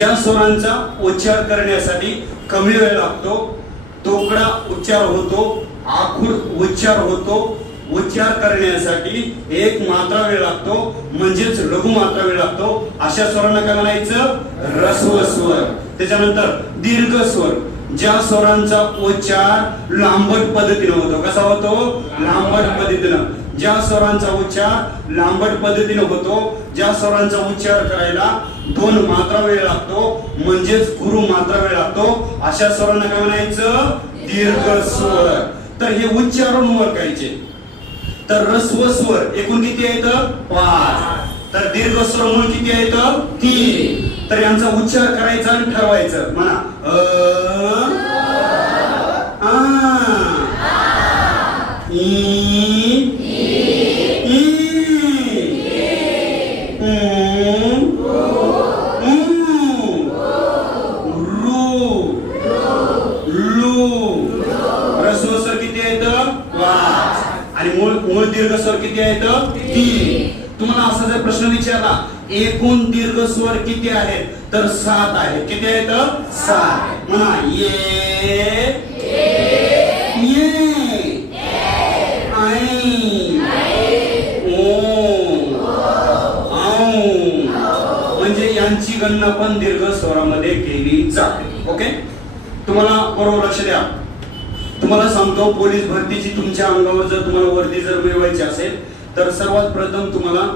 या स्वरांचा उच्चार करण्यासाठी कमी वेळ लागतो तोकडा उच्चार होतो आखूड उच्चार होतो उच्चार करण्यासाठी एक मात्रा वेळ लागतो म्हणजेच लघु मात्रा वेळ लागतो. अशा स्वरांना काय म्हणायचं? रस्व स्वर. त्याच्यानंतर दीर्घ स्वर. ज्या स्वरांचा उच्चार लांबट पद्धतीने होतो. कसा होतो? लांबट पद्धतीनं. ज्या स्वरांचा उच्चार लांबट पद्धतीनं होतो ज्या स्वरांचा उच्चार करायला दोन मात्रा वेळ लागतो म्हणजेच गुरु मात्रा वेळ लागतो. अशा स्वरांना काय म्हणायचं? दीर्घ स्वर. तर हे उच्चारून ओळखायचे. तर रस्व स्वर एकूण किती आहेत पाच. तर दीर्घ स्वर म्हणून किती आहेत तीन. तर यांचा उच्चार करायचा आणि ठरवायचं. म्हणा. अ आ. ई. आणि मूळ मूळ दीर्घ स्वर किती आहेत? तीन. तुम्हाला असा जर प्रश्न विचारला एकूण दीर्घ स्वर किती आहेत? तर सात आहेत. किती आहेत? सात. म्हणा ये ये आई ओ म्हणजे यांची गणना पण दीर्घ स्वरामध्ये केली जाते. ओके? तुम्हाला बरोबर लक्ष द्या. तुम्हाला सांगतो पोलीस भरतीची तुमच्या अंगावर जर तुम्हाला वर्दी जर मिळवायची असेल तर सर्वात प्रथम तुम्हाला